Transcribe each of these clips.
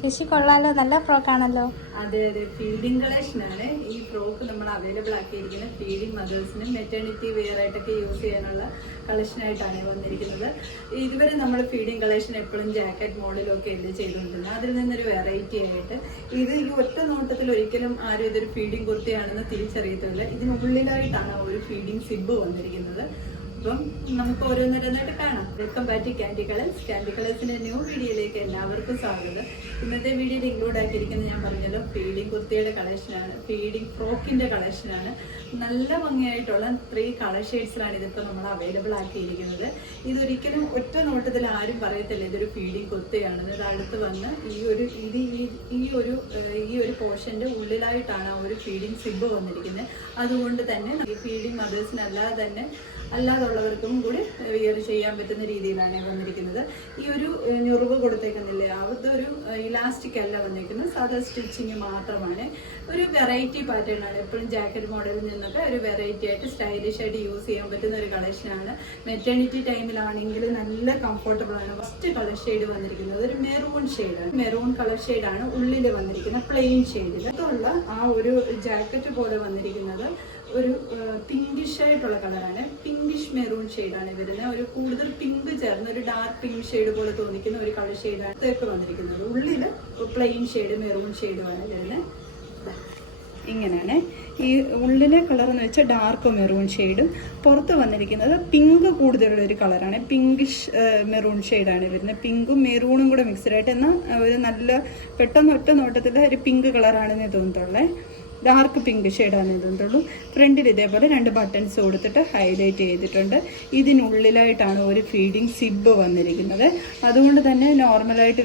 ചേച്ചി കൊള്ളാലോ, നല്ല ഫ്രോക്കാണല്ലോ. അതെ അതെ, ഫീഡിങ് കളക്ഷൻ ആണ്. ഈ ഫ്രോക്ക് നമ്മൾ അവൈലബിൾ ആക്കിയിരിക്കുന്നത് ഫീഡിങ് മദേഴ്സിനും മെറ്റേണിറ്റി വെയർ ആയിട്ടൊക്കെ യൂസ് ചെയ്യാനുള്ള കളക്ഷനായിട്ടാണ് വന്നിരിക്കുന്നത്. ഇതുവരെ നമ്മൾ ഫീഡിങ് കളക്ഷൻ എപ്പോഴും ജാക്കറ്റ് മോഡലൊക്കെ അല്ലേ ചെയ്തുകൊണ്ടിരുന്നത്. അതിൽ നിന്നൊരു വെറൈറ്റി ആയിട്ട് ഇത് ഈ ഒറ്റ നോട്ടത്തിൽ ഒരിക്കലും ആരും ഇതൊരു ഫീഡിങ് കുർത്തിയാണെന്ന് തിരിച്ചറിയത്തില്ല. ഇതിനുള്ളിലായിട്ടാണ് ഒരു ഫീഡിങ് സിബ് വന്നിരിക്കുന്നത്. അപ്പം നമുക്ക് ഓരോന്നോരോന്നായിട്ട് കാണാം. Welcome back to candy colours. Candy കളേഴ്സിന്റെ ന്യൂ വീഡിയോയിലേക്ക് എല്ലാവർക്കും സ്വാഗതം. ഇന്നത്തെ വീഡിയോയിൽ ഇൻക്ലൂഡ് ആക്കിയിരിക്കുന്നത് ഞാൻ പറഞ്ഞല്ലോ, ഫീഡിങ് കുർത്തിയുടെ കളക്ഷനാണ്, ഫീഡിങ് ഫ്രോക്കിന്റെ കളക്ഷനാണ്. നല്ല ഭംഗിയായിട്ടുള്ള 3 കളർ ഷെയ്ഡ്സിലാണ് ഇതിപ്പോൾ നമ്മൾ അവൈലബിൾ ആക്കിയിരിക്കുന്നത്. ഇതൊരിക്കലും ഒറ്റ നോട്ടത്തിൽ ആരും പറയത്തില്ല ഇതൊരു ഫീഡിങ് കുർത്തിയാണെന്ന്. ഇത് അടുത്ത് വന്ന് ഈ ഒരു പോർഷന്റെ ഉള്ളിലായിട്ടാണ് ആ ഒരു ഫീഡിങ് സിബ് വന്നിരിക്കുന്നത്. അതുകൊണ്ട് തന്നെ ഈ ഫീഡിങ് അല്ലാതുള്ളവർക്കും കൂടി വിയർ ചെയ്യാൻ പറ്റുന്ന രീതിയിലാണ് വന്നിരിക്കുന്നത്. ഈ ഒരു ഞുറിവ് കൊടുത്തേക്കുന്നില്ലേ, അതൊരു ഇലാസ്റ്റിക് അല്ല വന്നിരിക്കുന്നത്, സാധാ സ്റ്റിച്ചിങ് മാത്രമാണ്. ഒരു വെറൈറ്റി പാറ്റേൺ ആണ്. എപ്പോഴും ജാക്കറ്റ് മോഡലിൽ നിന്നൊക്കെ ഒരു വെറൈറ്റി ആയിട്ട് സ്റ്റൈലിഷ് ആയിട്ട് യൂസ് ചെയ്യാൻ പറ്റുന്ന ഒരു കളക്ഷനാണ്. മെറ്റേണിറ്റി ടൈമിലാണെങ്കിൽ നല്ല കംഫർട്ടബിൾ ആണ്. ഫസ്റ്റ് കളർ ഷെയ്ഡ് വന്നിരിക്കുന്നത് ഒരു മെറൂൺ ഷെയ്ഡാണ്. മെറൂൺ കളർ ഷെയ്ഡാണ് ഉള്ളിൽ വന്നിരിക്കുന്ന പ്ലെയിൻ ഷെയ്ഡിൽ. അതുള്ള ആ ഒരു ജാക്കറ്റ് പോലെ വന്നിരിക്കുന്നത് ഒരു പിങ്കിഷ് ആയിട്ടുള്ള കളറാണ്. പിങ്കിഷ് മെറൂൺ ഷെയ്ഡാണ് വരുന്നത്. ഒരു കൂടുതൽ പിങ്ക് ചേർന്ന് ഒരു ഡാർക്ക് പിങ്ക് ഷെയ്ഡ് പോലെ തോന്നിക്കുന്ന ഒരു കളർ ഷെയ്ഡാണ് ഇതൊക്കെ വന്നിരിക്കുന്നത്. ഉള്ളിൽ പ്ലെയിൻ ഷെയ്ഡ് മെറൂൺ ഷെയ്ഡുമാണ് വരുന്നത്. ഇങ്ങനെയാണ് ഈ ഉള്ളിലെ കളർ എന്ന് വെച്ചാൽ ഡാർക്ക് മെറൂൺ ഷെയ്ഡും പുറത്ത് വന്നിരിക്കുന്നത് പിങ്ക് കൂടുതലുള്ള ഒരു കളറാണ്. പിങ്കിഷ് മെറൂൺ ഷെയ്ഡാണ് വരുന്നത്. പിങ്കും മെറൂണും കൂടെ മിക്സ്ഡ് ആയിട്ട്, എന്നാൽ ഒരു നല്ല പെട്ടെന്ന് ഒറ്റ നോട്ടത്തിൽ ഒരു പിങ്ക് കളറാണെന്നേ തോന്നത്തുള്ളേ. ഡാർക്ക് പിങ്ക് ഷെയ്ഡാണ് തോന്നുള്ളൂ. ഫ്രണ്ടിൽ ഇതേപോലെ 2 ബട്ടൺസ് കൊടുത്തിട്ട് ഹൈലൈറ്റ് ചെയ്തിട്ടുണ്ട്. ഇതിനുള്ളിലായിട്ടാണ് ഒരു ഫീഡിങ് സിബ് വന്നിരിക്കുന്നത്. അതുകൊണ്ട് തന്നെ നോർമലായിട്ട്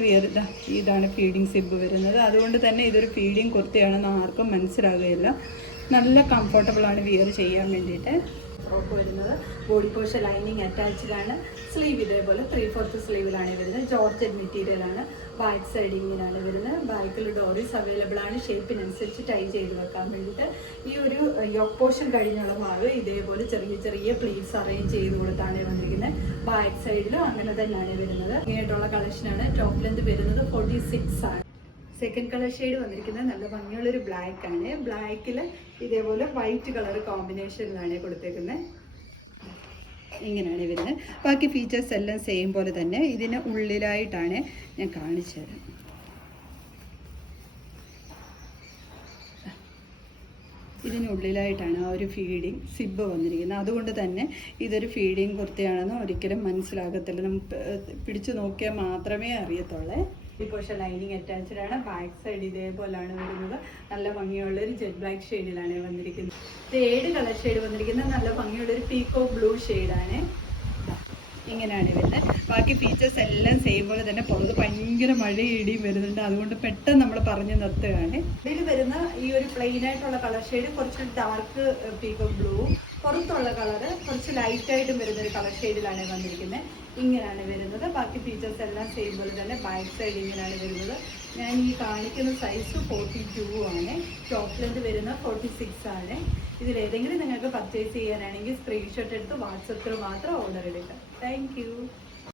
ഇതാണ് ഫീഡിങ് സിബ് വരുന്നത്. അതുകൊണ്ട് തന്നെ ഇതൊരു ഫീഡിങ് കുർത്തിയാണെന്ന് ആർക്കും മനസ്സിലാകുകയില്ല. നല്ല കംഫർട്ടബിളാണ് വിയർ ചെയ്യാൻ വേണ്ടിയിട്ട്. ഫ്രോക്ക് വരുന്നത് ബോഡി പോർഷൻ ലൈനിങ് അറ്റാച്ച്ഡ് ആണ്. സ്ലീവ് ഇതേപോലെ 3/4 സ്ലീവിലാണ് വരുന്നത്. ജോർജറ്റ് മെറ്റീരിയലാണ്. ബാക്ക് സൈഡ് ഇങ്ങനെയാണ് വരുന്നത്. ബാക്കിൽ ഡോറീസ് അവൈലബിൾ ആണ്. ഷേപ്പിനനുസരിച്ച് ടൈ ചെയ്ത് വെക്കാൻ വേണ്ടിയിട്ട്. ഈ ഒരു യോക്ക് പോർഷൻ കഴിഞ്ഞുള്ള ഭാഗം ഇതേപോലെ ചെറിയ ചെറിയ പ്ലീറ്റ്സ് അറേഞ്ച് ചെയ്ത് കൊടുത്താണ് വന്നിരിക്കുന്നത്. ബാക്ക് സൈഡിലും അങ്ങനെ തന്നെയാണ് വരുന്നത്. ഇങ്ങനെയായിട്ടുള്ള കളക്ഷനാണ്. ടോപ്പ് ലെന്ത് വരുന്നത് 46 ആണ്. സെക്കൻഡ് കളർ ഷെയ്ഡ് വന്നിരിക്കുന്നത് നല്ല ഭംഗിയുള്ളൊരു ബ്ലാക്ക് ആണ്. ബ്ലാക്കിൽ ഇതേപോലെ വൈറ്റ് കളർ കോമ്പിനേഷനിലാണ് കൊടുത്തേക്കുന്നത്. ഇങ്ങനെയാണ് വരുന്നത്. ബാക്കി ഫീച്ചേഴ്സ് എല്ലാം സെയിം പോലെ തന്നെ. ഇതിന് ഉള്ളിലായിട്ടാണ് ഞാൻ കാണിച്ചു തരാം. ഇതിനുള്ളിലായിട്ടാണ് ആ ഒരു ഫീഡിങ് സിബ് വന്നിരിക്കുന്നത്. അതുകൊണ്ട് തന്നെ ഇതൊരു ഫീഡിങ് കുർത്തിയാണെന്ന് ഒരിക്കലും മനസ്സിലാകത്തില്ല. നമുക്ക് പിടിച്ചു നോക്കിയാൽ മാത്രമേ അറിയത്തുള്ളൂ. ഈ പോർഷൻ ലൈനിങ് അറ്റാച്ച്ഡ് ആണ്. ബാക്ക് സൈഡ് ഇതേപോലെയാണ് വരുന്നത്. നല്ല ഭംഗിയുള്ളൊരു ജെറ്റ് ബ്ലാക്ക് ഷെയ്ഡിലാണ് വന്നിരിക്കുന്നത്. തേർഡ് കളർ ഷെയ്ഡ് വന്നിരിക്കുന്നത് നല്ല ഭംഗിയുള്ളൊരു പീക്കോ ബ്ലൂ ഷെയ്ഡാണ്. ഇങ്ങനെയാണ് വരുന്നത്. ബാക്കി ഫീച്ചേഴ്സ് എല്ലാം സെയിം പോലെ തന്നെ. പുറത്ത് ഭയങ്കര മഴയും ഇടിയും വരുന്നുണ്ട്. അതുകൊണ്ട് പെട്ടെന്ന് നമ്മൾ പറഞ്ഞു നിർത്തുകയാണ്. ഇതിൽ വരുന്ന ഈ ഒരു പ്ലെയിൻ ആയിട്ടുള്ള കളർ ഷെയ്ഡ് കുറച്ച് ഡാർക്ക് പീക്കോ ബ്ലൂ, പുറത്തുള്ള കളറ് കുറച്ച് ലൈറ്റായിട്ടും വരുന്നൊരു കളർ ഷെയ്ഡിലാണ് വന്നിരിക്കുന്നത്. ഇങ്ങനെയാണ് വരുന്നത്. ബാക്കി ഫീച്ചേഴ്സ് എല്ലാം സെയിം പോലെ തന്നെ. ബാക്ക് സൈഡ് ഇങ്ങനെയാണ് വരുന്നത്. ഞാൻ ഈ കാണിക്കുന്ന സൈസ് 42 ആണ്. ടോപ്പ് ലെന്ത് വരുന്ന 46 ആണ്. ഇതിലേതെങ്കിലും നിങ്ങൾക്ക് പർച്ചേസ് ചെയ്യാനാണെങ്കിൽ സ്ക്രീൻഷോട്ട് എടുത്ത് വാട്സപ്പിൽ മാത്രം ഓർഡർ എടുക്കാം. താങ്ക്